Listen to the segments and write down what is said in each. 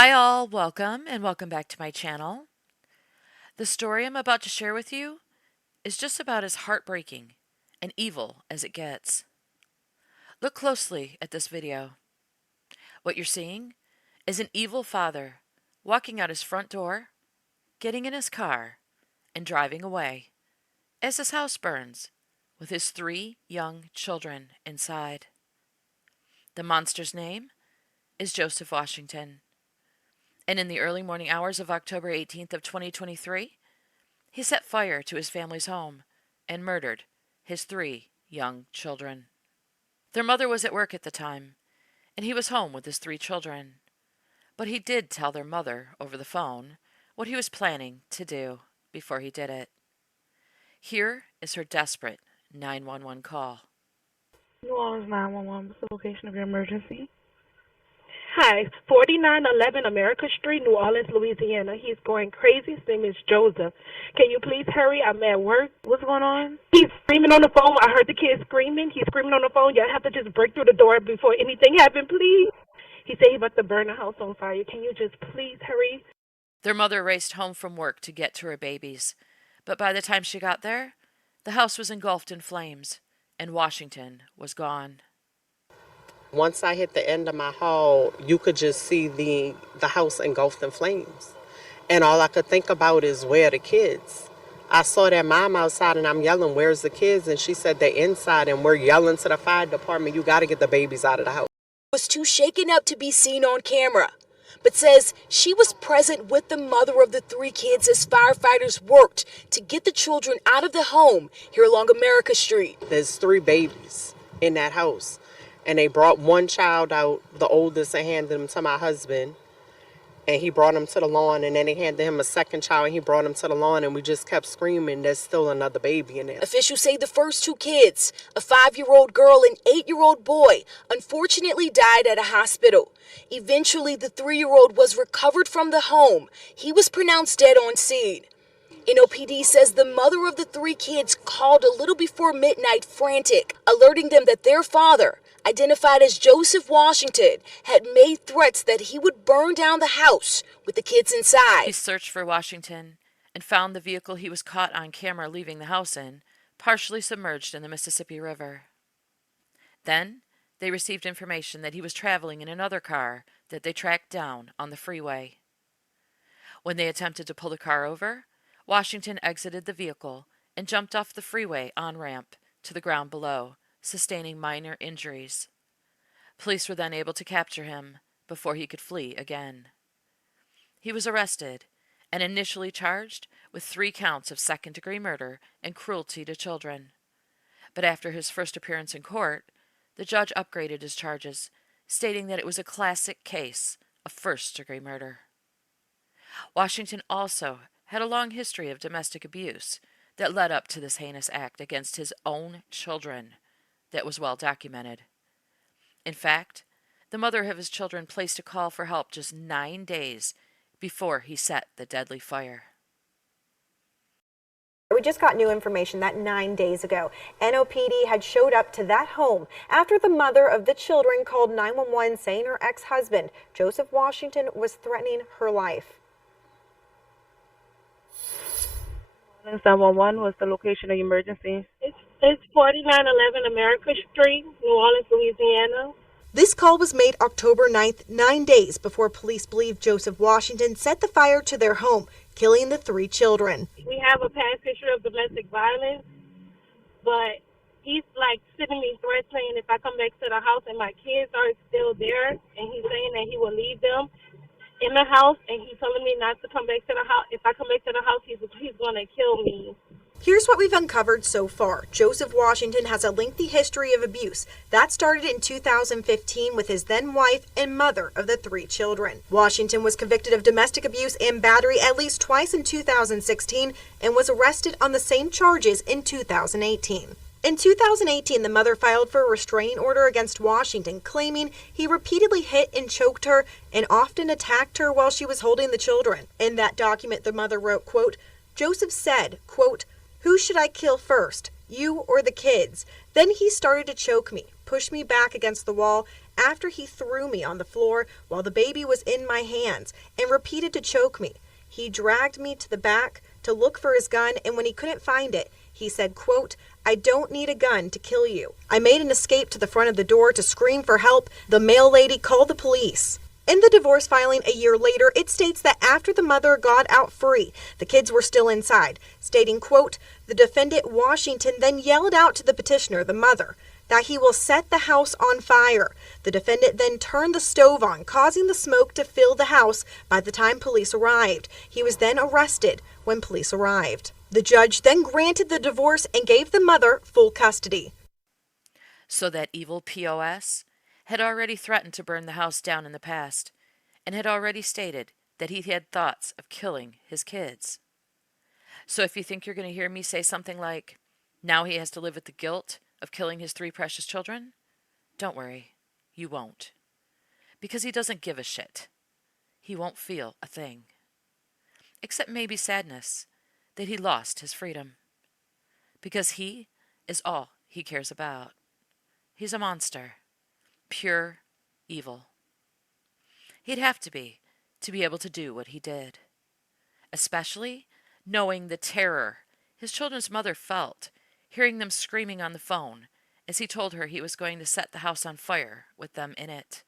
Hi all, welcome and welcome back to my channel. The story I'm about to share with you is just about as heartbreaking and evil as it gets. Look closely at this video. What you're seeing is an evil father walking out his front door, getting in his car, and driving away as his house burns with his 3 young children inside. The monster's name is Joseph Washington. And in the early morning hours of October 18th of 2023, he set fire to his family's home and murdered his 3 young children. Their mother was at work at the time, and he was home with his 3 children. But he did tell their mother over the phone what he was planning to do before he did it. Here is her desperate 911 call. New Orleans 911, what's the location of your emergency? Hi, 4911 America Street, New Orleans, Louisiana. He's going crazy. His name is Joseph. Can you please hurry? I'm at work. What's going on? He's screaming on the phone. I heard the kid screaming. He's screaming on the phone. Y'all have to just break through the door before anything happens, please. He said he's about to burn the house on fire. Can you just please hurry? Their mother raced home from work to get to her babies, but by the time she got there, the house was engulfed in flames, and Washington was gone. Once I hit the end of my hall, you could just see the house engulfed in flames. And all I could think about is, where are the kids? I saw their mom outside and I'm yelling, where's the kids? And she said they're inside, and we're yelling to the fire department, you got to get the babies out of the house. Was too shaken up to be seen on camera, but says she was present with the mother of the 3 kids as firefighters worked to get the children out of the home here along America Street. There's 3 babies in that house. And they brought one child out, the oldest, and handed him to my husband. And he brought him to the lawn, and then they handed him a second child, and he brought him to the lawn, and we just kept screaming, there's still another baby in there. Officials say the first 2 kids, a 5-year-old girl and 8-year-old boy, unfortunately died at a hospital. Eventually, the 3-year-old was recovered from the home. He was pronounced dead on scene. NOPD says the mother of the 3 kids called a little before midnight frantic, alerting them that their father, identified as Joseph Washington, had made threats that he would burn down the house with the kids inside. He searched for Washington and found the vehicle he was caught on camera leaving the house in, partially submerged in the Mississippi River. Then they received information that he was traveling in another car that they tracked down on the freeway. When they attempted to pull the car over, Washington exited the vehicle and jumped off the freeway on-ramp to the ground below, sustaining minor injuries. Police were then able to capture him before he could flee again. He was arrested and initially charged with 3 counts of second-degree murder and cruelty to children. But after his first appearance in court, the judge upgraded his charges, stating that it was a classic case of first-degree murder. Washington also had a long history of domestic abuse that led up to this heinous act against his own children that was well documented. In fact, the mother of his children placed a call for help just 9 days before he set the deadly fire. We just got new information that 9 days ago, NOPD had showed up to that home after the mother of the children called 911 saying her ex-husband, Joseph Washington, was threatening her life. 911, what's the location of your emergency? It's 4911 America Street, New Orleans, Louisiana. This call was made October 9th, 9 days before police believe Joseph Washington set the fire to their home, killing the 3 children. We have a past history of domestic violence, but he's like sending me threats saying if I come back to the house and my kids are still there, and he's saying that he will leave them in the house, and he's telling me not to come back to the house. If I come back to the house, he's going to kill me. Here's what we've uncovered so far. Joseph Washington has a lengthy history of abuse. That started in 2015 with his then wife and mother of the 3 children. Washington was convicted of domestic abuse and battery at least twice in 2016 and was arrested on the same charges in 2018. In 2018, the mother filed for a restraining order against Washington, claiming he repeatedly hit and choked her and often attacked her while she was holding the children. In that document, the mother wrote, quote, Joseph said, quote, "Who should I kill first, you or the kids? Then he started to choke me, pushed me back against the wall after he threw me on the floor while the baby was in my hands and repeated to choke me. He dragged me to the back to look for his gun, and when he couldn't find it, he said, quote, "I don't need a gun to kill you." I made an escape to the front of the door to scream for help. The mail lady called the police. In the divorce filing a year later, it states that after the mother got out free, the kids were still inside, stating, quote, "The defendant Washington then yelled out to the petitioner, the mother, that he will set the house on fire. The defendant then turned the stove on, causing the smoke to fill the house by the time police arrived. He was then arrested when police arrived. The judge then granted the divorce and gave the mother full custody." So that evil POS had already threatened to burn the house down in the past, and had already stated that he had thoughts of killing his kids. So if you think you're going to hear me say something like, now he has to live with the guilt of killing his 3 precious children, don't worry, you won't. Because he doesn't give a shit. He won't feel a thing. Except maybe sadness that he lost his freedom. Because he is all he cares about. He's a monster. Pure evil. He'd have to be able to do what he did. Especially knowing the terror his children's mother felt, hearing them screaming on the phone as he told her he was going to set the house on fire with them in it.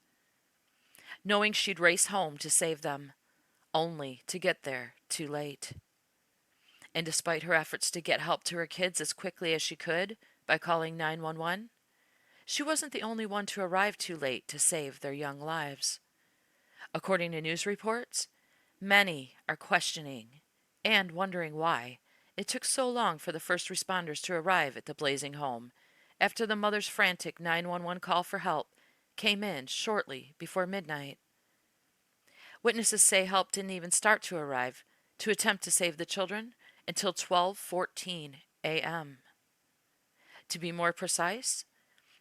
Knowing she'd race home to save them, only to get there too late. And despite her efforts to get help to her kids as quickly as she could by calling 911, she wasn't the only one to arrive too late to save their young lives. According to news reports, many are questioning and wondering why it took so long for the first responders to arrive at the blazing home after the mother's frantic 911 call for help came in shortly before midnight. Witnesses say help didn't even start to arrive to attempt to save the children until 12:14 a.m. To be more precise,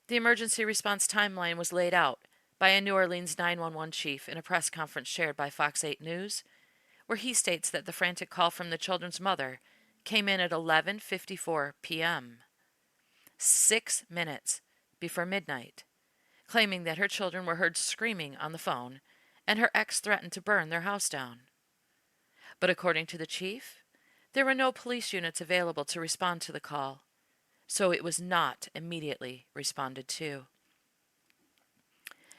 the emergency response timeline was laid out by a New Orleans 911 chief in a press conference shared by Fox 8 News, where he states that the frantic call from the children's mother came in at 11:54 p.m., 6 minutes before midnight, claiming that her children were heard screaming on the phone and her ex threatened to burn their house down. But according to the chief, there were no police units available to respond to the call, so it was not immediately responded to.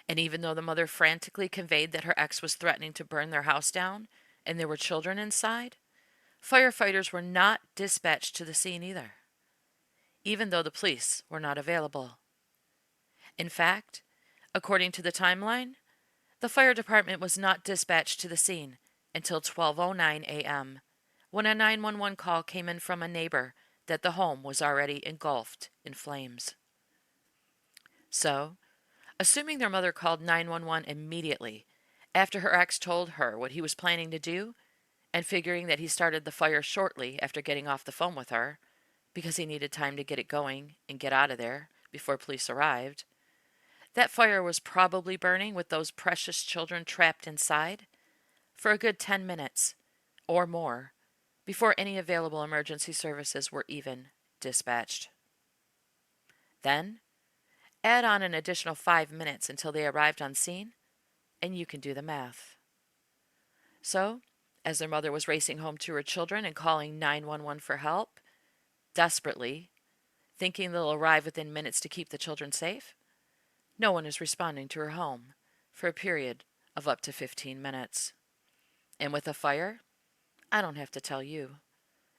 And even though the mother frantically conveyed that her ex was threatening to burn their house down and there were children inside, firefighters were not dispatched to the scene either, even though the police were not available. In fact, according to the timeline, the fire department was not dispatched to the scene until 12:09 a.m., when a 911 call came in from a neighbor that the home was already engulfed in flames. So, assuming their mother called 911 immediately after her ex told her what he was planning to do, and figuring that he started the fire shortly after getting off the phone with her, because he needed time to get it going and get out of there before police arrived, that fire was probably burning with those precious children trapped inside for a good 10 minutes or more before any available emergency services were even dispatched. Then, add on an additional 5 minutes until they arrived on scene, and you can do the math. So, as their mother was racing home to her children and calling 911 for help, desperately, thinking they'll arrive within minutes to keep the children safe, no one is responding to her home for a period of up to 15 minutes. And with a fire, I don't have to tell you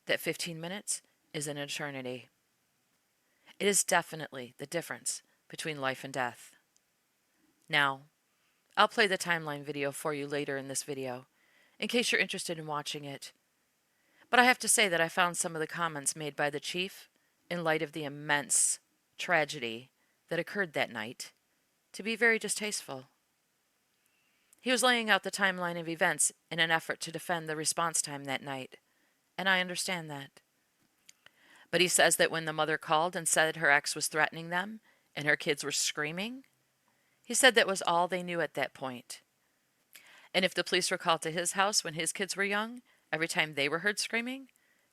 that 15 minutes is an eternity. It is definitely the difference between life and death. Now, I'll play the timeline video for you later in this video, in case you're interested in watching it. But I have to say that I found some of the comments made by the chief, in light of the immense tragedy that occurred that night, to be very distasteful. He was laying out the timeline of events in an effort to defend the response time that night, and I understand that. But he says that when the mother called and said her ex was threatening them and her kids were screaming, he said that was all they knew at that point. And if the police were called to his house when his kids were young, every time they were heard screaming,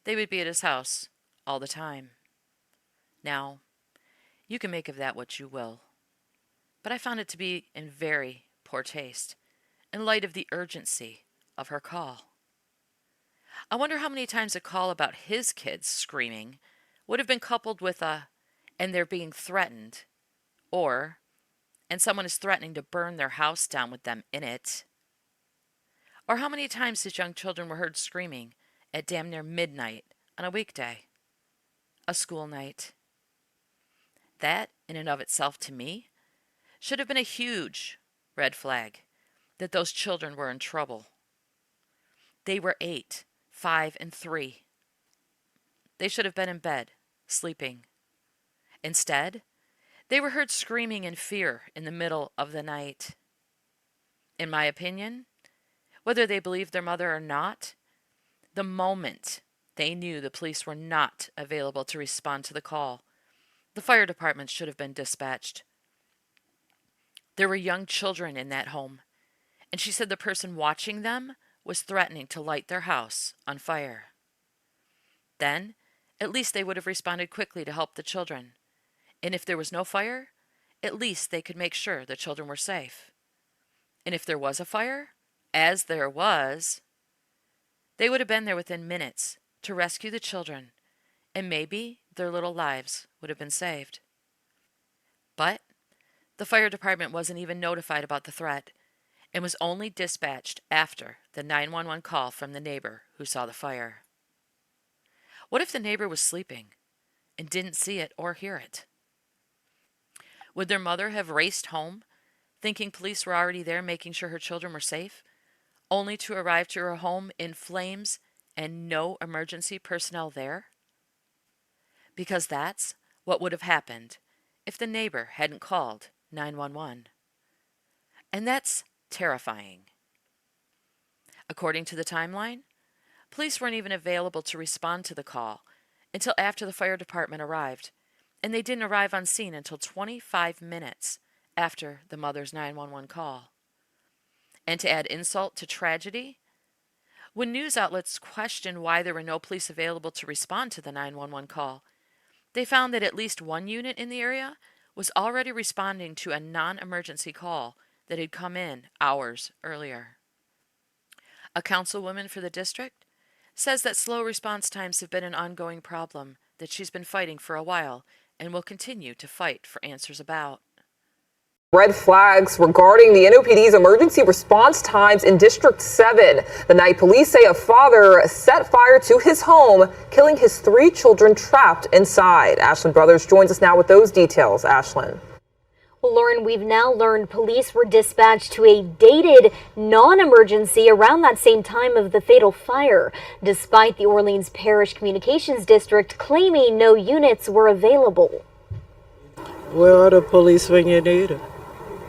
they would be at his house all the time. Now, you can make of that what you will. but I found it to be in very poor taste in light of the urgency of her call. I wonder how many times a call about his kids screaming would have been coupled with and they're being threatened, or, and someone is threatening to burn their house down with them in it. Or how many times his young children were heard screaming at damn near midnight on a weekday, a school night. That, in and of itself, to me, should have been a huge red flag that those children were in trouble. They were 8, 5, and 3. They should have been in bed, sleeping. Instead, they were heard screaming in fear in the middle of the night. In my opinion, whether they believed their mother or not, the moment they knew the police were not available to respond to the call, the fire department should have been dispatched. There were young children in that home, and she said the person watching them was threatening to light their house on fire. Then, at least they would have responded quickly to help the children. And if there was no fire, at least they could make sure the children were safe. And if there was a fire, as there was, they would have been there within minutes to rescue the children, and maybe their little lives would have been saved. But the fire department wasn't even notified about the threat and was only dispatched after the 911 call from the neighbor who saw the fire. What if the neighbor was sleeping and didn't see it or hear it? Would their mother have raced home, thinking police were already there making sure her children were safe, only to arrive to her home in flames and no emergency personnel there? Because that's what would have happened if the neighbor hadn't called 911. And that's terrifying. According to the timeline, police weren't even available to respond to the call until after the fire department arrived, and they didn't arrive on scene until 25 minutes after the mother's 911 call. And to add insult to tragedy, when news outlets questioned why there were no police available to respond to the 911 call, they found that at least one unit in the area was already responding to a non-emergency call that had come in hours earlier. A councilwoman for the district says that slow response times have been an ongoing problem that she's been fighting for a while and will continue to fight for answers about. Red flags regarding the NOPD's emergency response times in District 7. The night police say a father set fire to his home, killing his 3 children trapped inside. Ashlyn Brothers joins us now with those details. Ashlyn. Well, Lauren, we've now learned police were dispatched to a dated non-emergency around that same time of the fatal fire, despite the Orleans Parish Communications District claiming no units were available. Where are the police when you need them?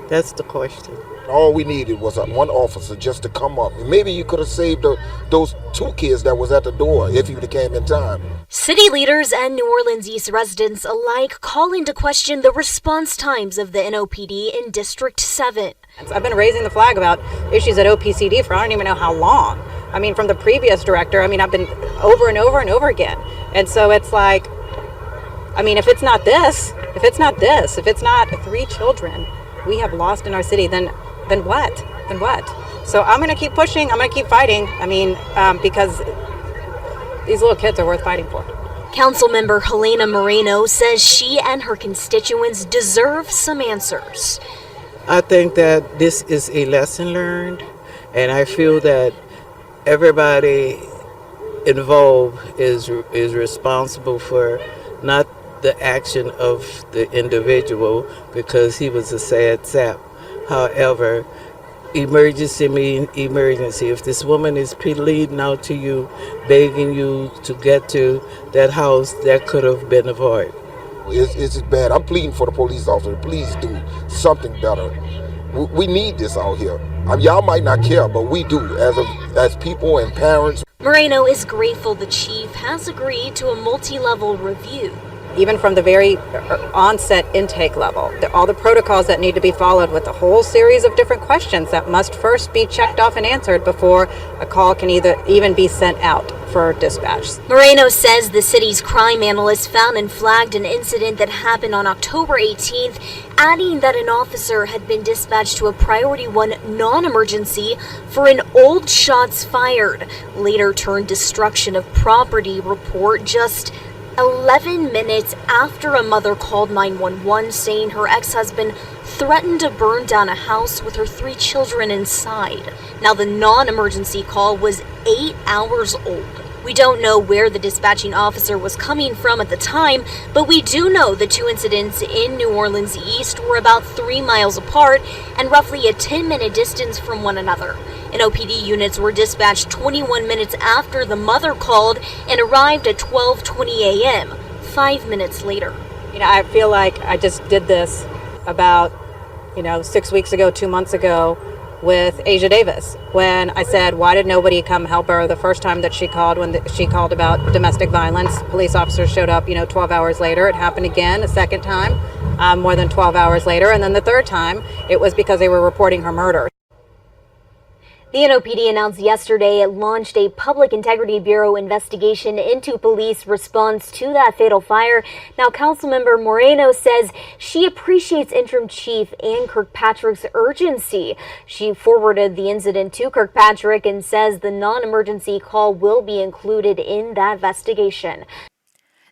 That's the question. All we needed was one officer just to come up. And maybe you could have saved those 2 kids that was at the door if you would have came in time. City leaders and New Orleans East residents alike call into question the response times of the NOPD in District 7. I've been raising the flag about issues at OPCD for I don't even know how long. I mean, from the previous director, I've been over and over and over again. And so it's like, if it's not this, if it's not 3 children we have lost in our city, then what? So I'm going to keep pushing. I'm going to keep fighting. Because these little kids are worth fighting for. Councilmember Helena Moreno says she and her constituents deserve some answers. I think that this is a lesson learned, and I feel that everybody involved is responsible for not the action of the individual, because he was a sad sap. However, emergency means emergency. If this woman is pleading out to you, begging you to get to that house, that could have been avoided. It's bad. I'm pleading for the police officer. Please do something better. We need this out here. Y'all might not care, but we do as people and parents. Moreno is grateful the chief has agreed to a multi-level review. even from the very onset intake level. All the protocols that need to be followed with a whole series of different questions that must first be checked off and answered before a call can even be sent out for dispatch. Moreno says the city's crime analyst found and flagged an incident that happened on October 18th, adding that an officer had been dispatched to a Priority 1 non-emergency for an old shots fired, later turned destruction of property report just 11 minutes after a mother called 911 saying her ex-husband threatened to burn down a house with her 3 children inside. Now, the non-emergency call was 8 hours old. We don't know where the dispatching officer was coming from at the time, but we do know the 2 incidents in New Orleans East were about 3 miles apart and roughly a 10-minute distance from one another. NOPD units were dispatched 21 minutes after the mother called and arrived at 12:20 a.m., 5 minutes later. I feel like I just did this about, 6 weeks ago, 2 months ago with Asia Davis, when I said, why did nobody come help her the first time that she called, she called about domestic violence? Police officers showed up, 12 hours later. It happened again a second time, more than 12 hours later. And then the third time, it was because they were reporting her murder. The NOPD announced yesterday it launched a Public Integrity Bureau investigation into police response to that fatal fire. Now, Councilmember Moreno says she appreciates Interim Chief Ann Kirkpatrick's urgency. She forwarded the incident to Kirkpatrick and says the non-emergency call will be included in that investigation.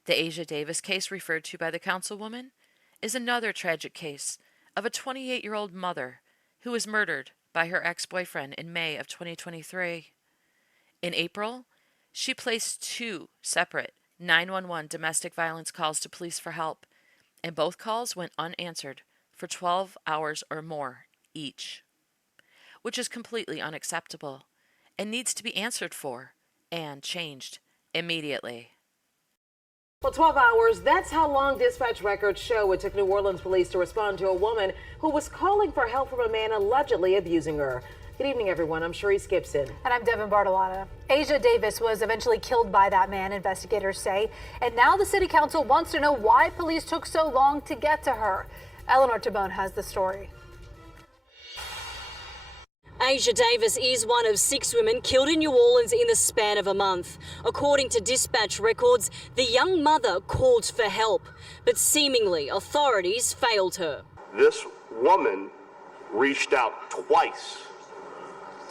The Asia Davis case referred to by the councilwoman is another tragic case of a 28-year-old mother who was murdered by her ex-boyfriend in May of 2023. In April, she placed 2 separate 911 domestic violence calls to police for help, and both calls went unanswered for 12 hours or more each, which is completely unacceptable and needs to be answered for and changed immediately. Well, 12 hours, that's how long dispatch records show it took New Orleans police to respond to a woman who was calling for help from a man allegedly abusing her. Good evening, everyone. I'm Sharice Gibson. And I'm Devin Bartolotta. Asia Davis was eventually killed by that man, investigators say. And now the city council wants to know why police took so long to get to her. Eleanor Tabone has the story. Asia Davis is one of 6 women killed in New Orleans in the span of a month. According to dispatch records, the young mother called for help, but seemingly authorities failed her. This woman reached out twice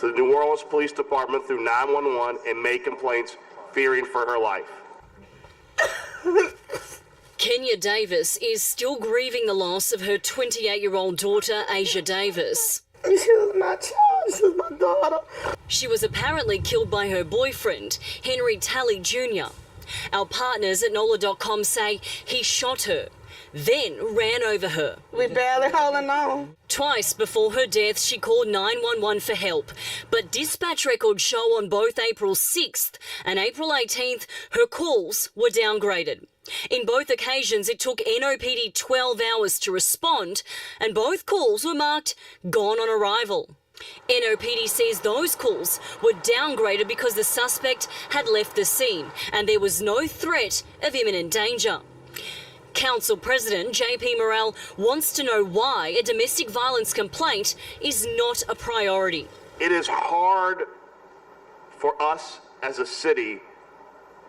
to the New Orleans Police Department through 911 and made complaints fearing for her life. Kenya Davis is still grieving the loss of her 28-year-old daughter, Asia Davis. She was my child. She was my daughter. She was apparently killed by her boyfriend, Henry Talley Jr. Our partners at NOLA.com say he shot her, then ran over her. We barely holding on. Twice before her death, she called 911 for help, but dispatch records show on both April 6th and April 18th, her calls were downgraded. In both occasions, it took NOPD 12 hours to respond, and both calls were marked gone on arrival. NOPD says those calls were downgraded because the suspect had left the scene and there was no threat of imminent danger. Council President JP Morrell wants to know why a domestic violence complaint is not a priority. It is hard for us as a city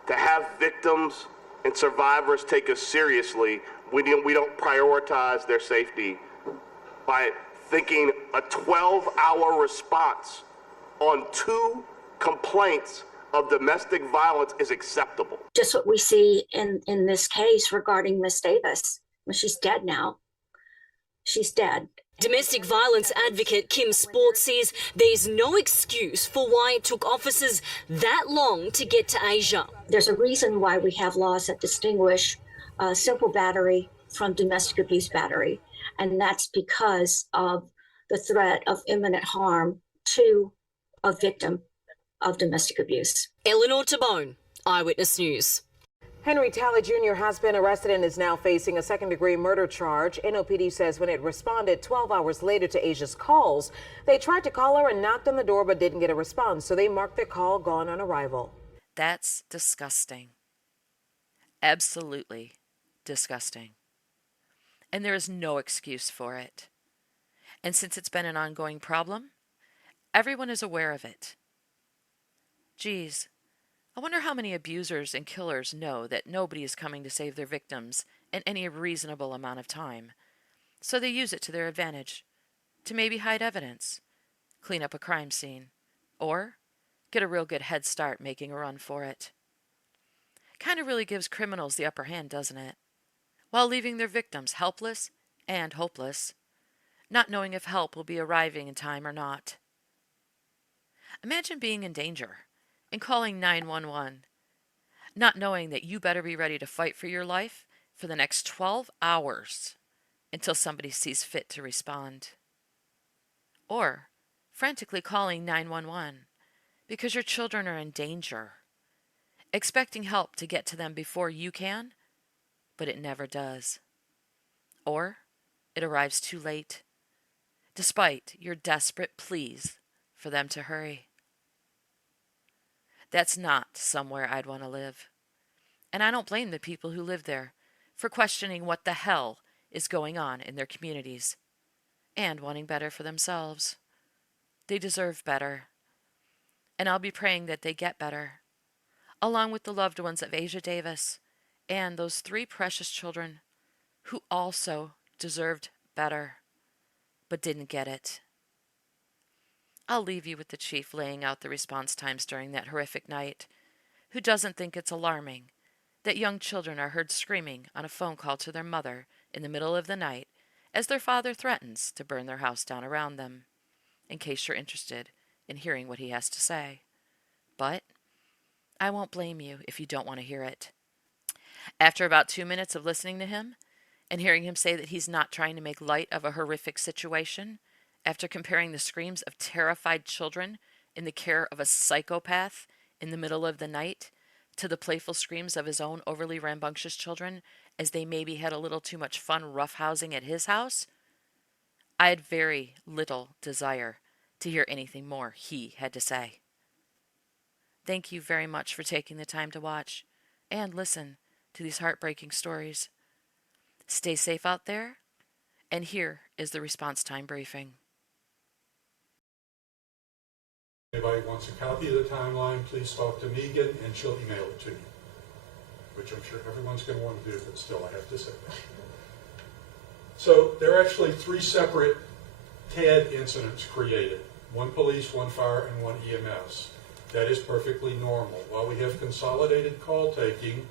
to have victims and survivors take us seriously. We don't prioritize their safety by thinking a 12-hour response on 2 complaints of domestic violence is acceptable. Just what we see in this case regarding Miss Davis. Well, she's dead now. She's dead. Domestic violence advocate Kim Sport says there's no excuse for why it took officers that long to get to Asia. There's a reason why we have laws that distinguish simple battery from domestic abuse battery, and that's because of the threat of imminent harm to a victim of domestic abuse. Eleanor Tabone, Eyewitness News. Henry Talley Jr. has been arrested and is now facing a second-degree murder charge. NOPD says when it responded 12 hours later to Asia's calls, they tried to call her and knocked on the door but didn't get a response, so they marked their call gone on arrival. That's disgusting. Absolutely disgusting. And there is no excuse for it. And since it's been an ongoing problem, everyone is aware of it. Geez, I wonder how many abusers and killers know that nobody is coming to save their victims in any reasonable amount of time, so they use it to their advantage, to maybe hide evidence, clean up a crime scene, or get a real good head start making a run for it. Kind of really gives criminals the upper hand, doesn't it? While leaving their victims helpless and hopeless, not knowing if help will be arriving in time or not. Imagine being in danger and calling 911, not knowing that you better be ready to fight for your life for the next 12 hours until somebody sees fit to respond. Or frantically calling 911 because your children are in danger, expecting help to get to them before you can, but it never does. Or it arrives too late, despite your desperate pleas for them to hurry. That's not somewhere I'd want to live. And I don't blame the people who live there for questioning what the hell is going on in their communities and wanting better for themselves. They deserve better. And I'll be praying that they get better, along with the loved ones of Asia Davis and those 3 precious children who also deserved better, but didn't get it. I'll leave you with the chief laying out the response times during that horrific night, who doesn't think it's alarming that young children are heard screaming on a phone call to their mother in the middle of the night as their father threatens to burn their house down around them, in case you're interested in hearing what he has to say. But I won't blame you if you don't want to hear it. After about 2 minutes of listening to him and hearing him say that he's not trying to make light of a horrific situation, after comparing the screams of terrified children in the care of a psychopath in the middle of the night to the playful screams of his own overly rambunctious children as they maybe had a little too much fun roughhousing at his house, I had very little desire to hear anything more he had to say. Thank you very much for taking the time to watch and listen to these heartbreaking stories. Stay safe out there, and here is the response time briefing. Anybody wants a copy of the timeline, please talk to Megan and she'll email it to you, which I'm sure everyone's going to want to do, but still I have to say that. So there are actually 3 separate CAD incidents created, 1 police, 1 fire, and 1 EMS. That is perfectly normal. While we have consolidated call taking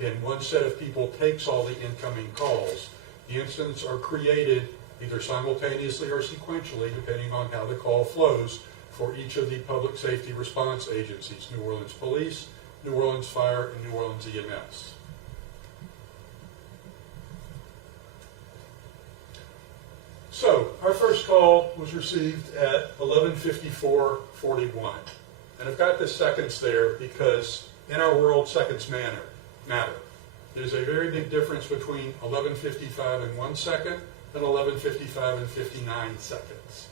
and one set of people takes all the incoming calls, the incidents are created either simultaneously or sequentially, depending on how the call flows, for each of the public safety response agencies, New Orleans Police, New Orleans Fire, and New Orleans EMS. So, our first call was received at 11:54:41. And I've got the seconds there because in our world, seconds matter. There's a very big difference between 11:55 and 1 second and 11:55 and 59 seconds.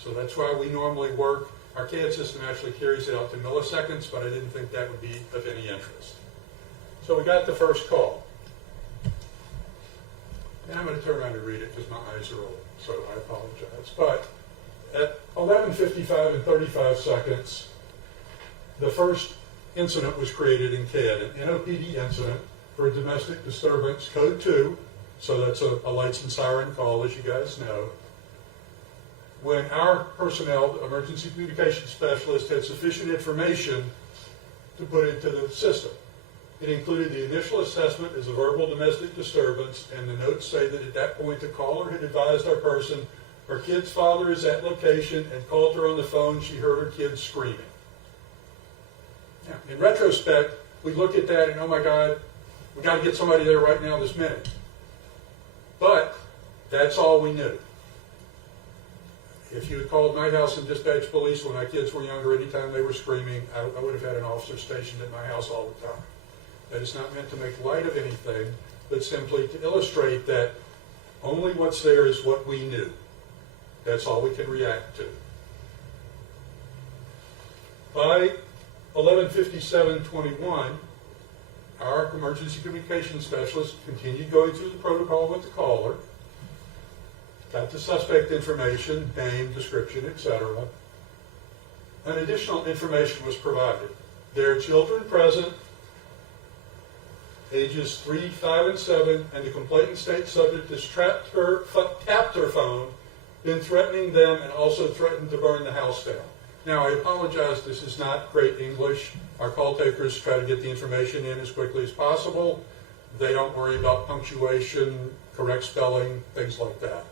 So that's why we normally work. Our CAD system actually carries it out to milliseconds, but I didn't think that would be of any interest. So we got the first call. And I'm going to turn around and read it because my eyes are old, so I apologize. But at 11:55 and 35 seconds, the first incident was created in CAD, an NOPD incident for a domestic disturbance, code 2. So that's a lights and siren call, as you guys know. When our personnel, the emergency communications specialist, had sufficient information to put into the system. It included the initial assessment as a verbal domestic disturbance, and the notes say that at that point the caller had advised our person her kid's father is at location and called her on the phone. She heard her kids screaming. Now, in retrospect, we look at that and, oh my God, we got to get somebody there right now this minute. But that's all we knew. If you had called my house and dispatched police when my kids were younger, anytime they were screaming, I would have had an officer stationed at my house all the time. That is not meant to make light of anything, but simply to illustrate that only what's there is what we knew. That's all we can react to. By 11:57:21, our emergency communications specialist continued going through the protocol with the caller, got the suspect information, name, description, etc. An additional information was provided. There are children present, ages 3, 5, and 7, and the complainant state subject has tapped her phone, been threatening them, and also threatened to burn the house down. Now, I apologize, this is not great English. Our call takers try to get the information in as quickly as possible. They don't worry about punctuation, correct spelling, things like that.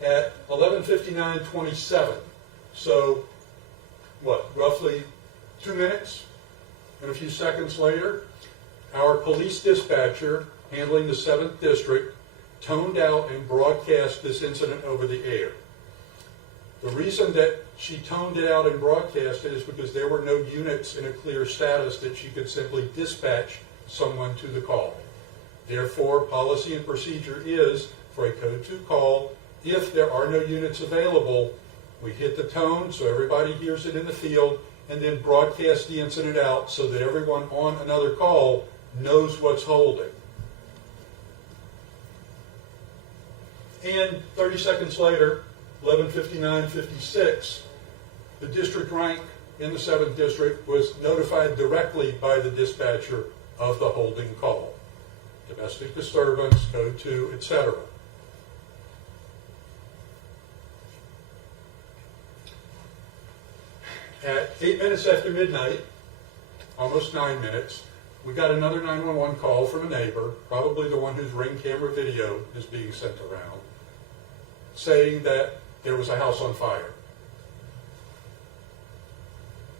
At 11:59:27, so what, roughly 2 minutes and a few seconds later, our police dispatcher handling the 7th District toned out and broadcast this incident over the air. The reason that she toned it out and broadcast it is because there were no units in a clear status that she could simply dispatch someone to the call. Therefore, policy and procedure is for a code 2 call, if there are no units available, we hit the tone so everybody hears it in the field and then broadcast the incident out so that everyone on another call knows what's holding. And 30 seconds later, 11:59:56, the district rank in the 7th District was notified directly by the dispatcher of the holding call. Domestic disturbance, code 2, etc. At 8 minutes after midnight, almost 9 minutes, we got another 911 call from a neighbor, probably the one whose Ring camera video is being sent around, saying that there was a house on fire.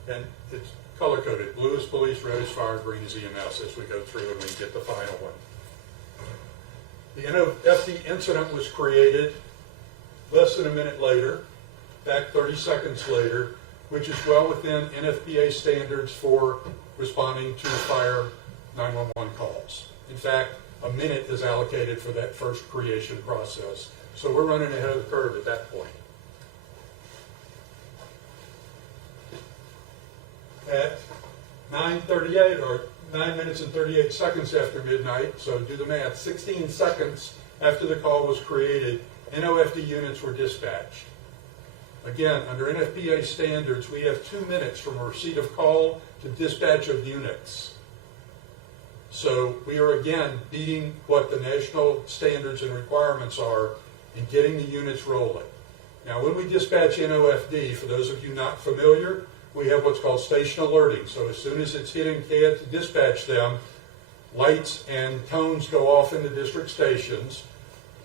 And it's color-coded. Blue is police, red is fire, green is EMS as we go through and we get the final one. The NOFD incident was created less than a minute later, back 30 seconds later, which is well within NFPA standards for responding to fire 911 calls. In fact, a minute is allocated for that first creation process. So we're running ahead of the curve at that point. At 9:38, or 9 minutes and 38 seconds after midnight, so do the math, 16 seconds after the call was created, NOFD units were dispatched. Again, under NFPA standards, we have 2 minutes from a receipt of call to dispatch of units. So we are again beating what the national standards and requirements are in getting the units rolling. Now, when we dispatch NOFD, for those of you not familiar, we have what's called station alerting. So as soon as it's hitting CAD to dispatch them, lights and tones go off in the district stations.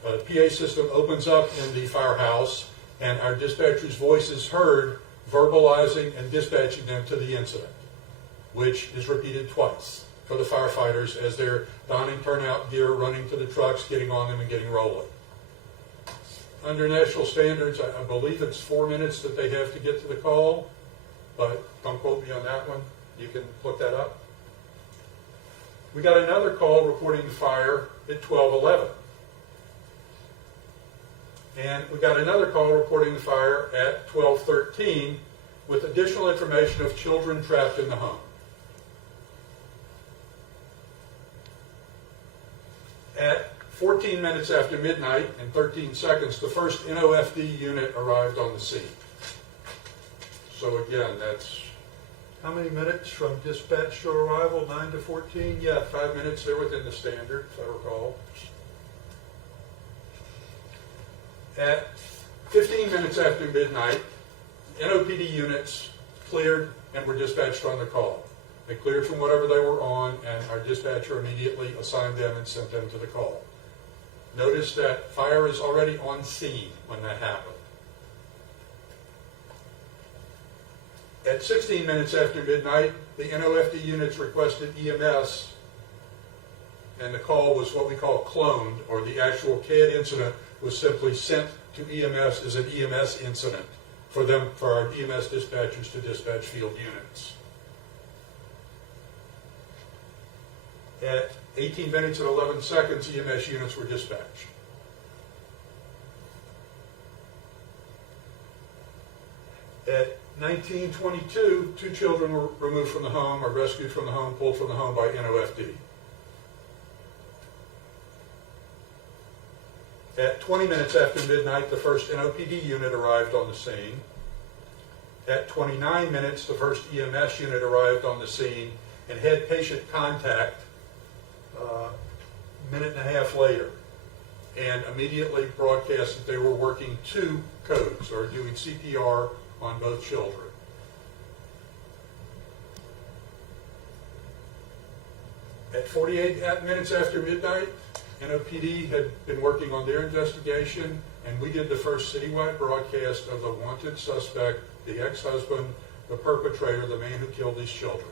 A PA system opens up in the firehouse, and our dispatcher's voice is heard verbalizing and dispatching them to the incident, which is repeated twice for the firefighters as they're donning turnout gear, running to the trucks, getting on them, and getting rolling. Under national standards, I believe it's 4 minutes that they have to get to the call, but don't quote me on that one. You can look that up. We got another call reporting the fire at 12:11. And we got another call reporting the fire at 12:13 with additional information of children trapped in the home. At 14 minutes after midnight and 13 seconds, the first NOFD unit arrived on the scene. So again, that's how many minutes from dispatch to arrival? 9 to 14? Yeah, 5 minutes. They're within the standard, if I recall. At 15 minutes after midnight, NOPD units cleared and were dispatched on the call. They cleared from whatever they were on, and our dispatcher immediately assigned them and sent them to the call. Notice that fire is already on scene when that happened. At 16 minutes after midnight, the NOFD units requested EMS, and the call was what we call cloned, or the actual CAD incident was simply sent to EMS as an EMS incident for our EMS dispatchers to dispatch field units. At 18 minutes and 11 seconds, EMS units were dispatched. At 1922, 2 children were removed from the home or rescued from the home, pulled from the home by NOFD. At 20 minutes after midnight, the first NOPD unit arrived on the scene. At 29 minutes, the first EMS unit arrived on the scene and had patient contact a minute and a half later, and immediately broadcast that they were working 2 codes, or doing CPR on both children. At 48 minutes after midnight, NOPD had been working on their investigation, and we did the first citywide broadcast of the wanted suspect, the ex-husband, the perpetrator, the man who killed these children.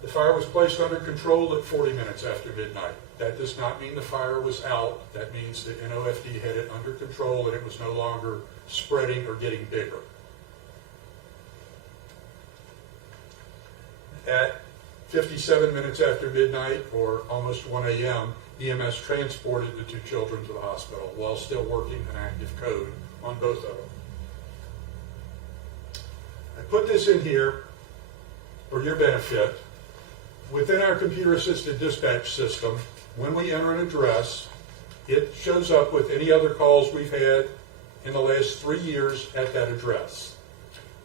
The fire was placed under control at 40 minutes after midnight. That does not mean the fire was out. That means that NOFD had it under control and it was no longer spreading or getting bigger. At 57 minutes after midnight, or almost 1 a.m., EMS transported the 2 children to the hospital while still working an active code on both of them. I put this in here for your benefit. Within our computer-assisted dispatch system, when we enter an address, it shows up with any other calls we've had in the last 3 years at that address.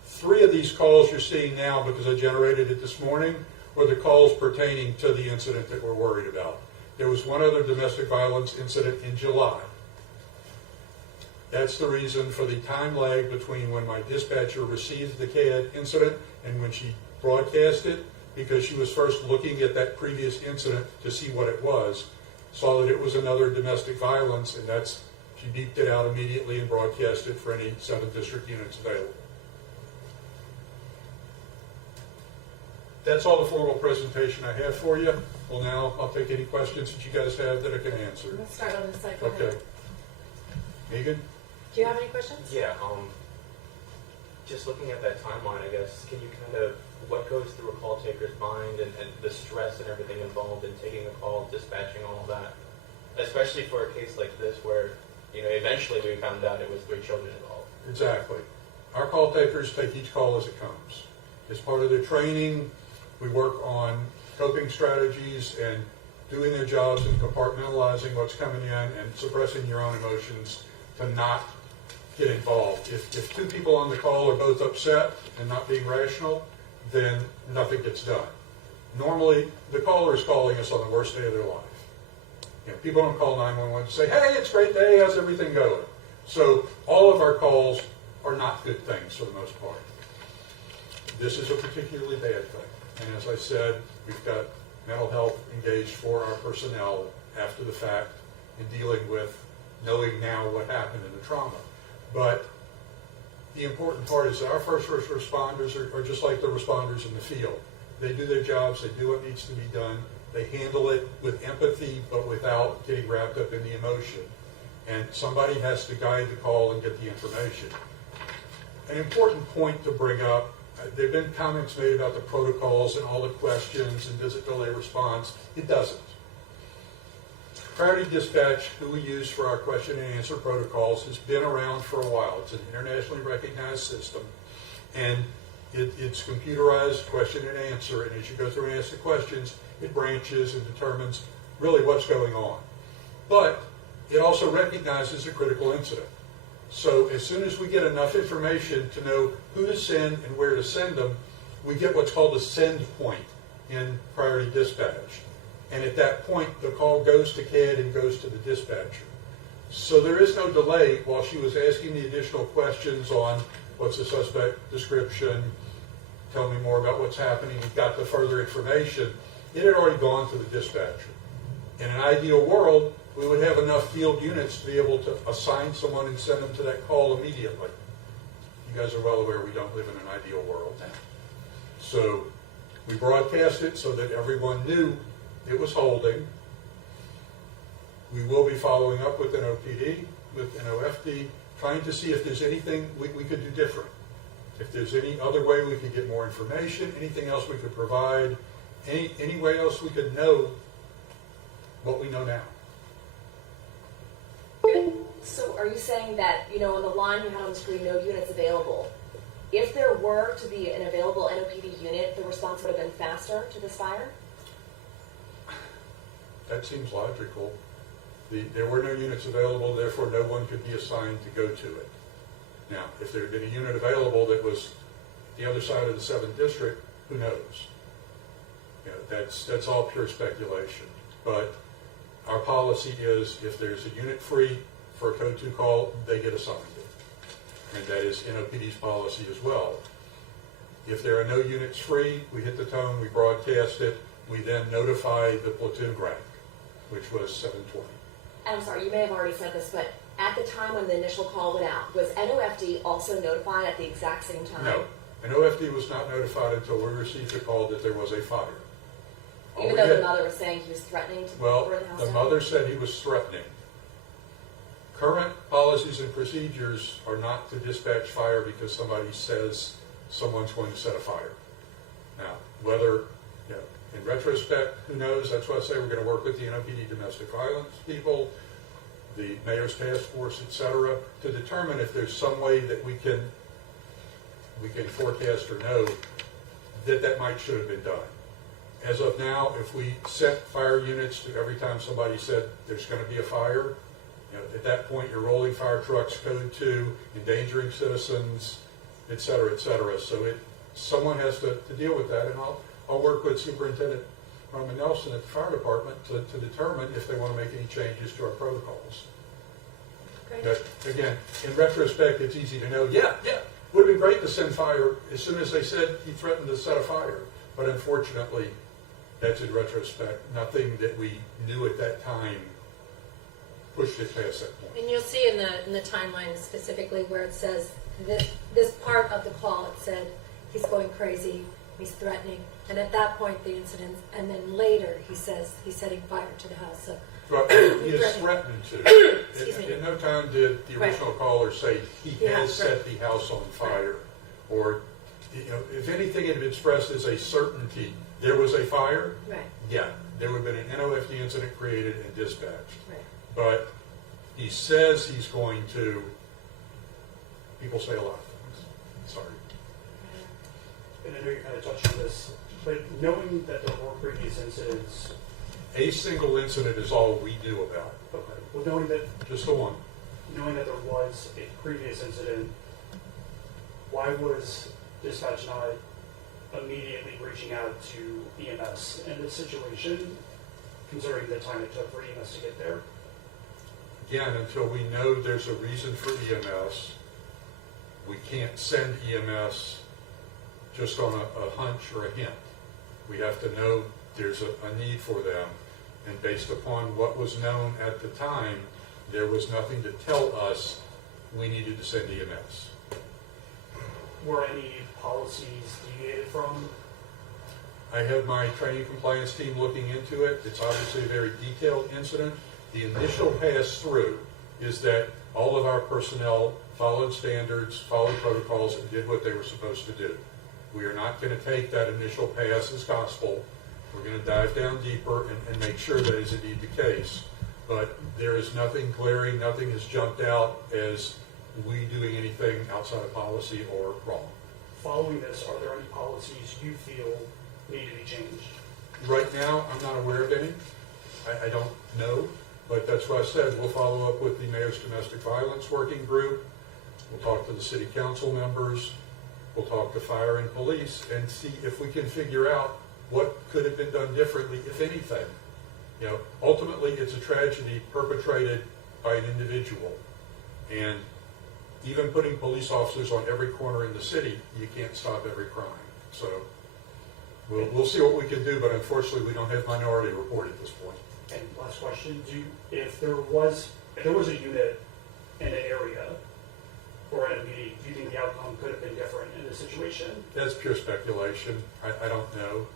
3 of these calls you're seeing now, because I generated it this morning, were the calls pertaining to the incident that we're worried about. There was one other domestic violence incident in July. That's the reason for the time lag between when my dispatcher received the CAD incident and when she broadcast it, because she was first looking at that previous incident to see what it was, saw that it was another domestic violence, and she beeped it out immediately and broadcast it for any 7th District units available. That's all the formal presentation I have for you. Well, now I'll take any questions that you guys have that I can answer. Let's start on this side. Okay. Megan? Do you have any questions? Yeah, just looking at that timeline, I guess, can you kind of, what goes through a call taker's mind and the stress and everything involved in taking a call, dispatching all of that, especially for a case like this where, eventually we found out it was 3 children involved. Exactly. Our call takers take each call as it comes. As part of their training, we work on coping strategies and doing their jobs and compartmentalizing what's coming in and suppressing your own emotions to not get involved. If 2 people on the call are both upset and not being rational, then nothing gets done. Normally, the caller is calling us on the worst day of their life. People don't call 911 to say, hey, it's a great day, how's everything going? So all of our calls are not good things for the most part. This is a particularly bad thing. And as I said, we've got mental health engaged for our personnel after the fact in dealing with knowing now what happened in the trauma. But the important part is that our first responders are just like the responders in the field. They do their jobs, they do what needs to be done, they handle it with empathy but without getting wrapped up in the emotion. And somebody has to guide the call and get the information. An important point to bring up, there have been comments made about the protocols and all the questions and does it delay response. It doesn't. Priority dispatch, who we use for our question and answer protocols, has been around for a while. It's an internationally recognized system, and it's computerized question and answer, and as you go through and ask the questions, it branches and determines really what's going on. But it also recognizes a critical incident. So as soon as we get enough information to know who to send and where to send them, we get what's called a send point in priority dispatch. And at that point, the call goes to CAD and goes to the dispatcher. So there is no delay while she was asking the additional questions on what's the suspect description, tell me more about what's happening, we got the further information. It had already gone to the dispatcher. In an ideal world, we would have enough field units to be able to assign someone and send them to that call immediately. You guys are well aware we don't live in an ideal world now. So we broadcast it so that everyone knew it was holding. We will be following up with NOPD, with NOFD, trying to see if there's anything we could do different. If there's any other way we could get more information, anything else we could provide, any way else we could know what we know now. So are you saying that, on the line you had on the screen, no units available? If there were to be an available NOPD unit, the response would have been faster to this fire? That seems logical. There were no units available, therefore no one could be assigned to go to it. Now, if there had been a unit available that was the other side of the 7th District, who knows? That's all pure speculation. But our policy is if there's a unit free for a code 2 call, they get assigned it. And that is NOPD's policy as well. If there are no units free, we hit the tone, we broadcast it, we then notify the platoon rank, which was 720. I'm sorry, you may have already said this, but at the time when the initial call went out, was NOFD also notified at the exact same time? No. NOFD was not notified until we received a call that there was a fire. Even though the mother was saying he was threatening to burn the house down? The mother said he was threatening. Current policies and procedures are not to dispatch fire because somebody says someone's going to set a fire. Now, whether, in retrospect, who knows? That's why I say we're going to work with the NOPD domestic violence people, the mayor's task force, etc., to determine if there's some way that we can forecast or know that might should have been done. As of now, if we set fire units to every time somebody said there's going to be a fire, at that point you're rolling fire trucks, code 2, endangering citizens, et cetera, et cetera. So someone has to deal with that, and I'll work with Superintendent Roman Nelson at the fire department to determine if they want to make any changes to our protocols. Great. But again, in retrospect, it's easy to know, would have been great to send fire as soon as they said he threatened to set a fire. But unfortunately, that's in retrospect. Nothing that we knew at that time pushed it past that point. And you'll see in the timeline specifically where it says this part of the call, it said he's going crazy, he's threatening, and at that point the incident, and then later he says he's setting fire to the house. So But he is threatened to. In no time did the original caller say he has set the house on fire, or if anything had been expressed as a certainty, there was a fire. Right. Yeah, there would have been an NOFD incident created and dispatched. Right. But he says he's going to. People say a lot of things. Sorry. And I know you kind of touched on this, but knowing that there were previous incidents. A single incident is all we knew about. Okay. Well, knowing that. Just the one. Knowing that there was a previous incident, why was dispatch not immediately reaching out to EMS in this situation, considering the time it took for EMS to get there? Again, until we know there's a reason for EMS, we can't send EMS just on a hunch or a hint. We have to know there's a need for them, and based upon what was known at the time, there was nothing to tell us we needed to send EMS. Were any policies deviated from? I have my training compliance team looking into it. It's obviously a very detailed incident. The initial pass-through is that all of our personnel followed standards, followed protocols, and did what they were supposed to do. We are not going to take that initial pass as gospel. We're going to dive down deeper and make sure that is indeed the case. But there is nothing glaring, nothing has jumped out as we doing anything outside of policy or wrong. Following this, are there any policies you feel need to be changed? Right now, I'm not aware of any. I don't know, but that's what I said. We'll follow up with the Mayor's Domestic Violence Working Group. We'll talk to the city council members. We'll talk to fire and police and see if we can figure out what could have been done differently, if anything. Ultimately, it's a tragedy perpetrated by an individual. And even putting police officers on every corner in the city, you can't stop every crime. So we'll see what we can do, but unfortunately, we don't have minority report at this point. And last question, if there was a unit in an area for NMPD, do you think the outcome could have been different in this situation? That's pure speculation. I don't know.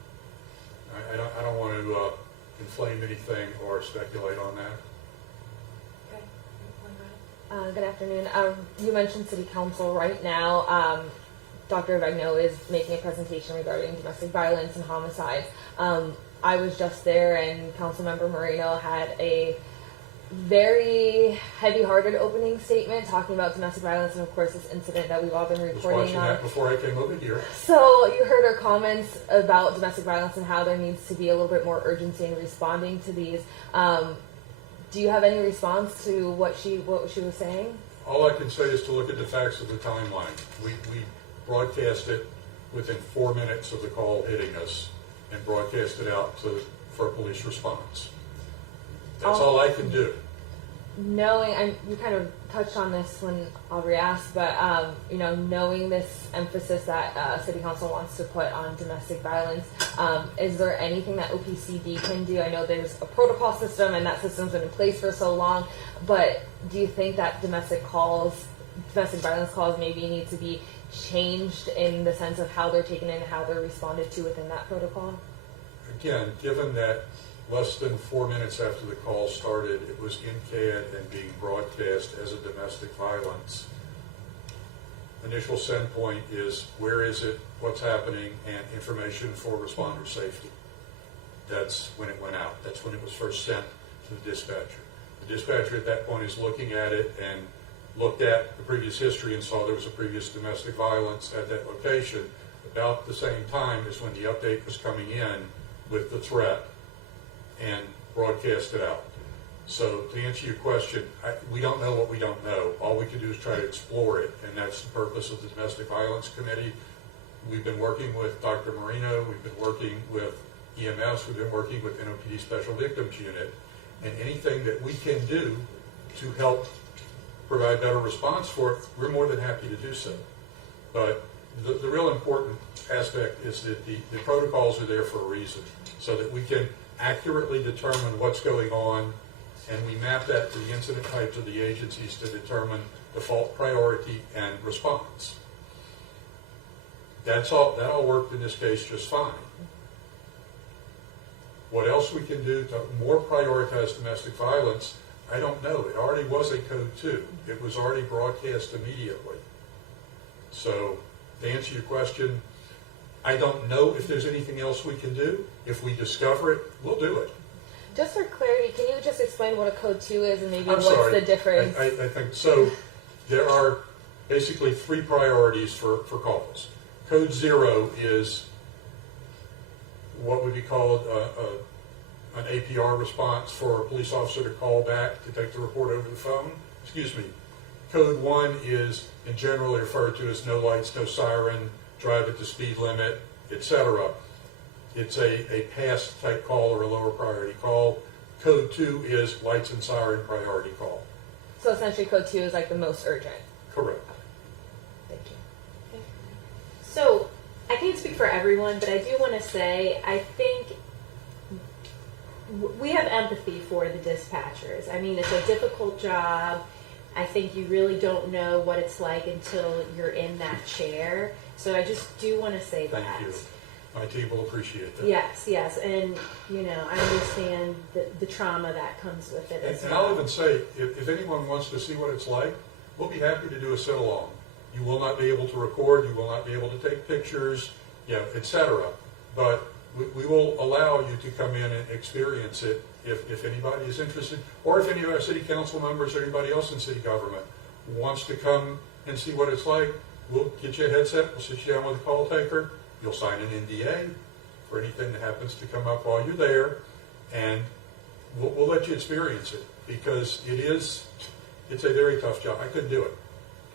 I don't want to inflame anything or speculate on that. Good afternoon. You mentioned City Council right now. Dr. Avegno is making a presentation regarding domestic violence and homicides. I was just there, and Councilmember Moreno had a very heavy-hearted opening statement talking about domestic violence and, of course, this incident that we've all been I was reporting watching on. that before I came over here. So you heard her comments about domestic violence and how there needs to be a little bit more urgency in responding to these. Do you have any response to what she was saying? All I can say is to look at the facts of the timeline. We broadcast it within 4 minutes of the call hitting us and broadcast it out for a police response. That's all I can do. Knowing, and you kind of touched on this when Aubrey asked, but knowing this emphasis that City Council wants to put on domestic violence, is there anything that OPCD can do? I know there's a protocol system, and that system's been in place for so long. But do you think that domestic violence calls, maybe need to be changed in the sense of how they're taken in and how they're responded to within that protocol? Again, given that less than 4 minutes after the call started, it was in CAD and being broadcast as a domestic violence. Initial send point is where is it, what's happening, and information for responder safety. That's when it went out. That's when it was first sent to the dispatcher. The dispatcher at that point is looking at it and looked at the previous history and saw there was a previous domestic violence at that location. About the same time as when the update was coming in with the threat and broadcast it out. So to answer your question, we don't know what we don't know. All we can do is try to explore it, and that's the purpose of the Domestic Violence Committee. We've been working with Dr. Marino, we've been working with EMS, we've been working with NOPD Special Victims Unit, and anything that we can do to help provide better response for it, we're more than happy to do so. But the real important aspect is that the protocols are there for a reason, so that we can accurately determine what's going on, and we map that to the incident types of the agencies to determine default priority and response. That all worked in this case just fine. What else we can do to more prioritize domestic violence, I don't know. It already was a code 2. It was already broadcast immediately. So to answer your question, I don't know if there's anything else we can do. If we discover it, we'll do it. Just for clarity, can you just explain what a code 2 is and maybe I'm what's sorry. the difference? I think so. There are basically 3 priorities for calls. Code 0 is what would be called an APR response for a police officer to call back to take the report over the phone. Excuse me. Code 1 is in general referred to as no lights, no siren, drive at the speed limit, etc. It's a pass type call or a lower priority call. Code 2 is lights and siren priority call. So essentially code 2 is like the most urgent. Correct. Thank you. So, I can't speak for everyone, but I do want to say, I think we have empathy for the dispatchers. I mean, it's a difficult job. I think you really don't know what it's like until you're in that chair. So I just do want to say that. Thank you. My team will appreciate that. Yes, and I understand the trauma that comes with it as And well. I'll even say, if anyone wants to see what it's like, we'll be happy to do a sit-along. You will not be able to record, you will not be able to take pictures, etc. But we will allow you to come in and experience it if anybody is interested, or if any of our city council members or anybody else in city government wants to come and see what it's like. We'll get you a headset, we'll sit you down with a call taker, you'll sign an NDA for anything that happens to come up while you're there, and we'll let you experience it, because it's a very tough job. I couldn't do it.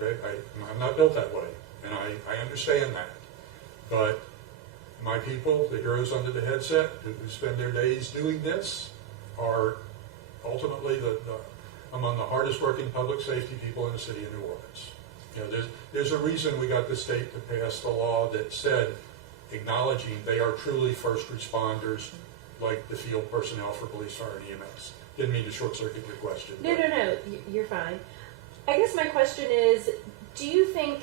Okay, I'm not built that way, and I understand that. But my people, the heroes under the headset, who spend their days doing this, are ultimately among the hardest working public safety people in the city of New Orleans. There's a reason we got the state to pass the law that said, acknowledging they are truly first responders, like the field personnel for police, fire, and EMS. Didn't mean to short circuit your question. No, you're fine. I guess my question is, do you think,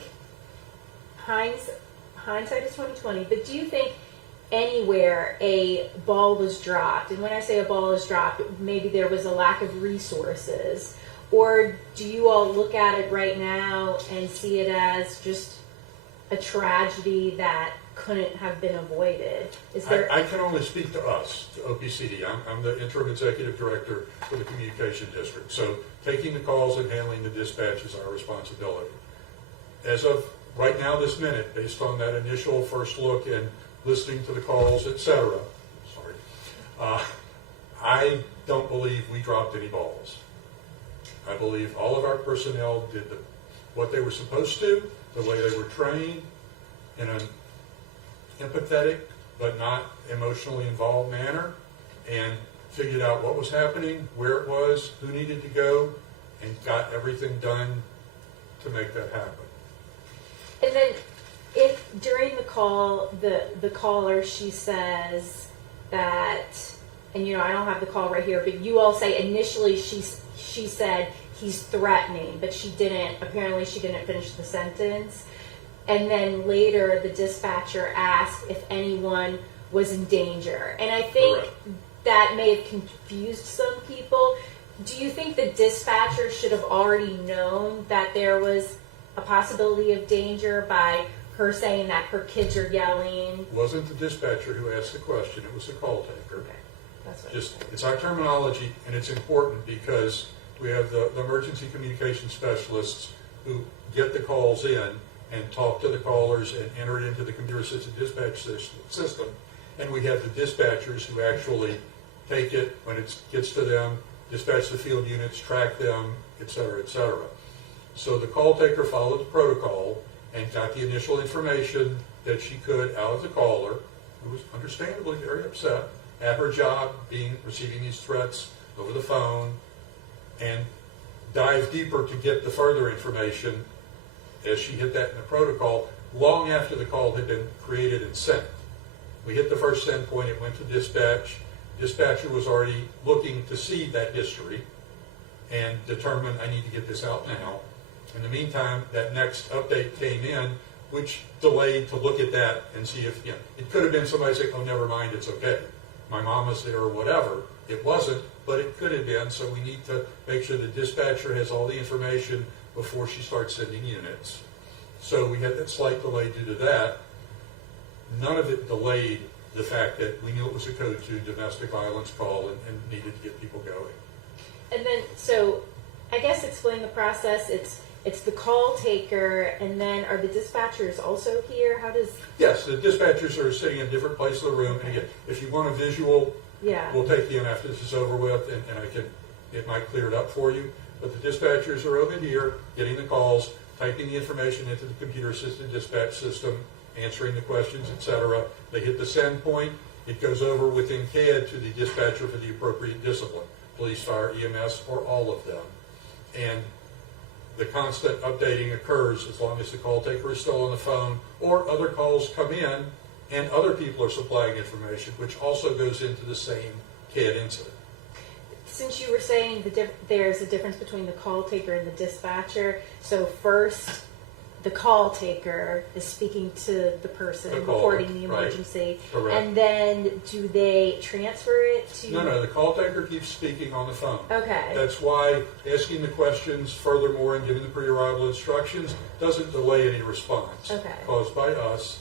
hindsight is 20/20, but do you think anywhere a ball was dropped, and when I say a ball is dropped, maybe there was a lack of resources, or do you all look at it right now and see it as just a tragedy that couldn't have been avoided. Is there? I can only speak to us, to OPCD. I'm the interim executive director for the communication district. So taking the calls and handling the dispatch is our responsibility. As of right now, this minute, based on that initial first look and listening to the calls, etc., I don't believe we dropped any balls. I believe all of our personnel did what they were supposed to, the way they were trained, in an empathetic but not emotionally involved manner, and figured out what was happening, where it was, who needed to go, and got everything done to make that happen. And then, if during the call, the caller, she says that, and I don't have the call right here, but you all say initially she said he's threatening, but apparently she didn't finish the sentence. And then later the dispatcher asked if anyone was in danger. And I think that may have confused some people. Do you think the dispatcher should have already known that there was a possibility of danger by her saying that her kids are yelling? It wasn't the dispatcher who asked the question, it was the call taker. Okay. That's what It's our terminology, and it's important because we have the emergency communication specialists who get the calls in and talk to the callers and enter it into the computer-assisted dispatch system. And we have the dispatchers who actually take it when it gets to them, dispatch the field units, track them, et cetera, et cetera. So the call taker followed the protocol and got the initial information that she could out of the caller, who was understandably very upset at her job receiving these threats over the phone, and dive deeper to get the further information as she hit that in the protocol long after the call had been created and sent. We hit the first send point, it went to dispatch. Dispatcher was already looking to see that history and determined, I need to get this out now. In the meantime, that next update came in, which delayed to look at that and see if, it could have been somebody saying, oh, never mind, it's okay. My mom is there or whatever. It wasn't, but it could have been, so we need to make sure the dispatcher has all the information before she starts sending units. So we had that slight delay due to that. None of it delayed the fact that we knew it was a code 2 domestic violence call and needed to get people going. And then, so I guess explain the process. It's the call taker, and then are the dispatchers also here? How does? Yes, the dispatchers are sitting in different places of the room. And again, if you want a visual, we'll take you in after this is over with, and it might clear it up for you. But the dispatchers are over here getting the calls, typing the information into the computer-assisted dispatch system, answering the questions, etc. They hit the send point. It goes over within CAD to the dispatcher for the appropriate discipline, police, fire, EMS, or all of them. And the constant updating occurs as long as the call taker is still on the phone, or other calls come in and other people are supplying information, which also goes into the same CAD incident. Since you were saying there's a difference between the call taker and the dispatcher, so first the call taker is speaking to the person reporting the emergency, and then do they transfer it to? No, the call taker keeps speaking on the phone. Okay. That's why asking the questions furthermore and giving the pre-arrival instructions doesn't delay any response caused by us.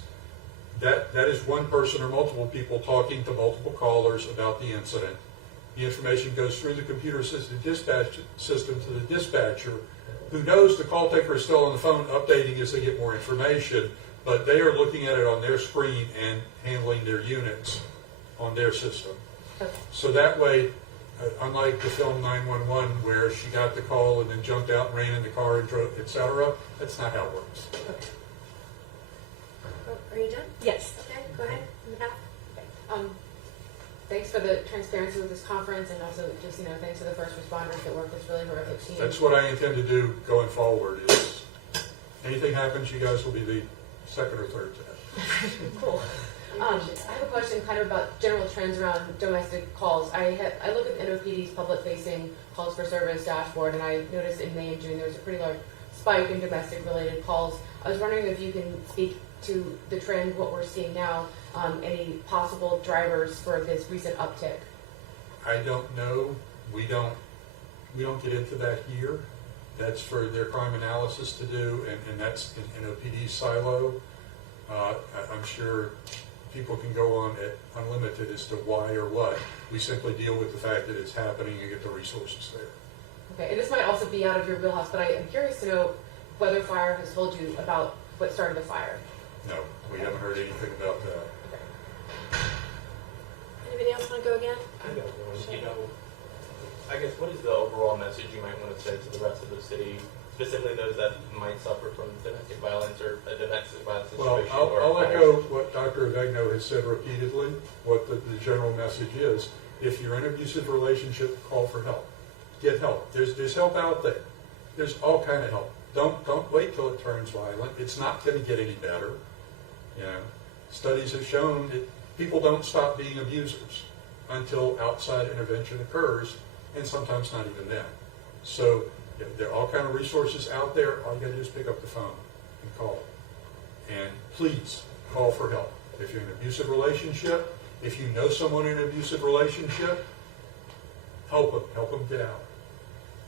That is one person or multiple people talking to multiple callers about the incident. The information goes through the computer-assisted dispatch system to the dispatcher, who knows the call taker is still on the phone updating as they get more information, but they are looking at it on their screen and handling their units on their system. Okay. So that way, unlike the film 911 where she got the call and then jumped out and ran in the car and drove, etc., that's not how it works. Okay. Are you done? Yes. Okay, go ahead. In the back. Thanks for the transparency with this conference, and also just, thanks to the first responders that worked this really horrific scene. That's what I intend to do going forward. Is anything happens, you guys will be the second or third to that. Cool. I have a question kind of about general trends around domestic calls. I look at NOPD's public-facing calls for service dashboard, and I noticed in May and June there was a pretty large spike in domestic-related calls. I was wondering if you can speak to the trend, what we're seeing now, any possible drivers for this recent uptick? I don't know. We don't get into that here. That's for their crime analysis to do, and that's in NOPD's silo. I'm sure people can go on at unlimited as to why or what. We simply deal with the fact that it's happening and get the resources there. Okay, and this might also be out of your wheelhouse, but I am curious to know whether Fire has told you about what started the fire. No, we haven't heard anything about that. Anybody else want to go again? I got one. You know, I guess what is the overall message you might want to say to the rest of the city, specifically those that might suffer from domestic violence or a domestic violence Well, situation? I'll echo what Dr. Avegno has said repeatedly, what the general message is. If you're in an abusive relationship, call for help. Get help. There's help out there. There's all kind of help. Don't wait till it turns violent. It's not going to get any better. You know, studies have shown that people don't stop being abusers until outside intervention occurs, and sometimes not even then. So there are all kind of resources out there. All you got to do is pick up the phone and call. And please call for help. If you're in an abusive relationship, if you know someone in an abusive relationship, help them get out.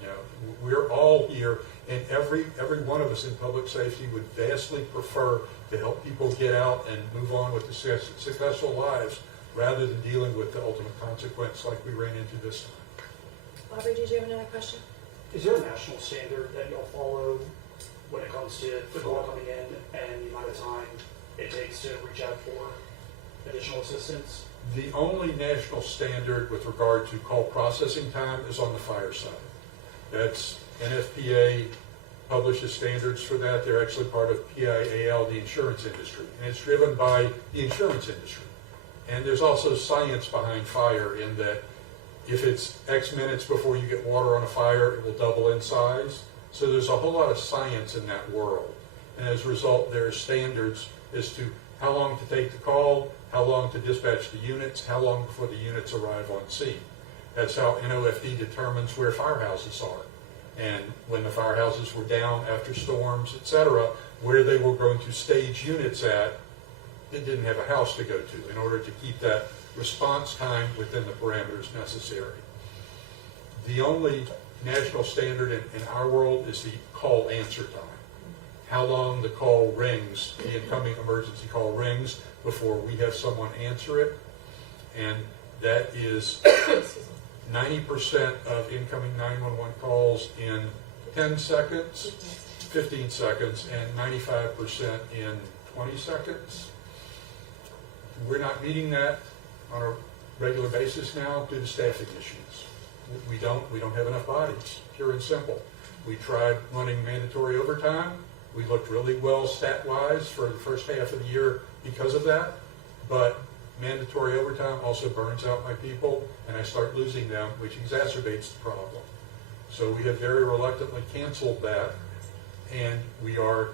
You know, we're all here, and every one of us in public safety would vastly prefer to help people get out and move on with the successful lives rather than dealing with the ultimate consequence like we ran into this time. Aubrey, did you have another question? Is there a national standard that you'll follow when it comes to the call coming in and the amount of time it takes to reach out for additional assistance? The only national standard with regard to call processing time is on the fire side. That's NFPA publishes standards for that. They're actually part of PIAL, the insurance industry, and it's driven by the insurance industry. And there's also science behind fire in that if it's X minutes before you get water on a fire, it will double in size. So there's a whole lot of science in that world. And as a result, there are standards as to how long to take the call, how long to dispatch the units, how long before the units arrive on scene. That's how NOFD determines where firehouses are. And when the firehouses were down after storms, etc., where they were going to stage units at, they didn't have a house to go to in order to keep that response time within the parameters necessary. The only national standard in our world is the call answer time. How long the call rings, the incoming emergency call rings before we have someone answer it. And that is 90% of incoming 911 calls in 10 seconds, 15 seconds, and 95% in 20 seconds. We're not meeting that on a regular basis now due to staffing issues. We don't have enough bodies, pure and simple. We tried running mandatory overtime. We looked really well stat-wise for the first half of the year because of that, but mandatory overtime also burns out my people, and I start losing them, which exacerbates the problem. So we have very reluctantly canceled that, and we're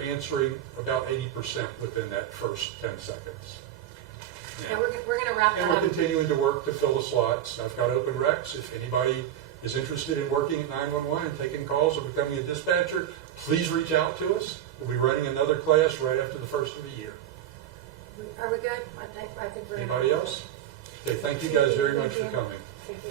answering about 80% within that first 10 seconds. Yeah, we're going to wrap that And we're up. continuing to work to fill the slots. I've got open recs. If anybody is interested in working at 911 and taking calls or becoming a dispatcher, please reach out to us. We'll be running another class right after the first of the year. Are we good? I think we're Anybody else? Okay, thank you guys very much for coming. Thank you.